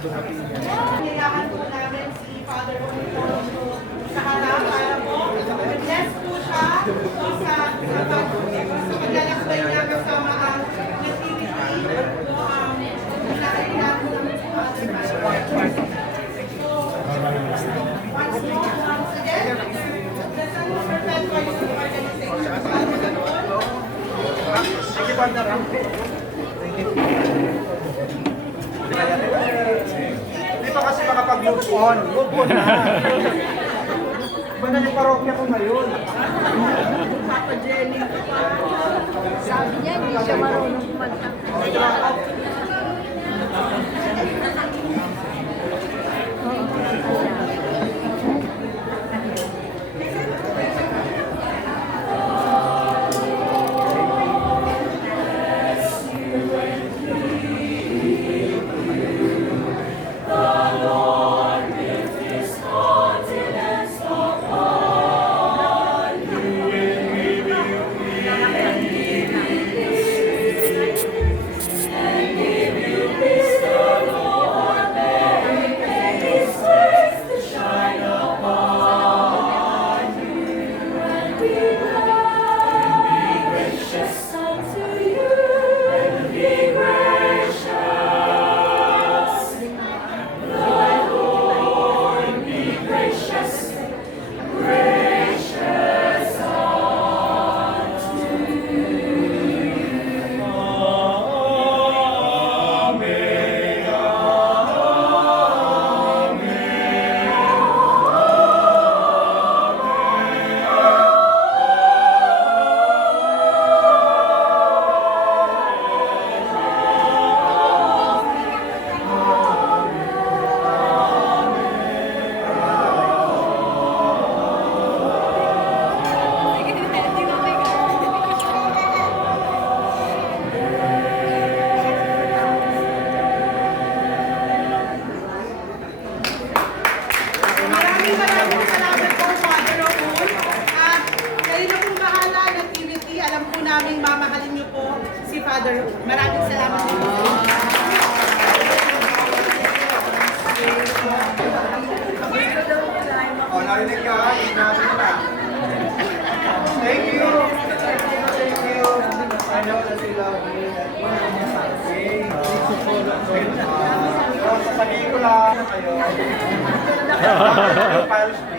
Kailangan po namin si Father Bonifacio sa harap para po mag-bless po siya sa paglalakbay niya kasama ang Nativity. Nakailan po namin si Father Bonifacio. So, once more, once again, the Son of Perpetua Youth Organization. Sige, Panda Ram. Hindi pa kasi makapag-move on. Move on na. Iba na yung parokya ko ngayon. Papa Jenny. Sabi niya, hindi siya marunong kumanta. mamahalin niyo po si Father. Maraming salamat po. Oh, narinig ka, inabi na. Thank you. Thank you. I know that you love me. Sasabihin ko lang kayo. Parish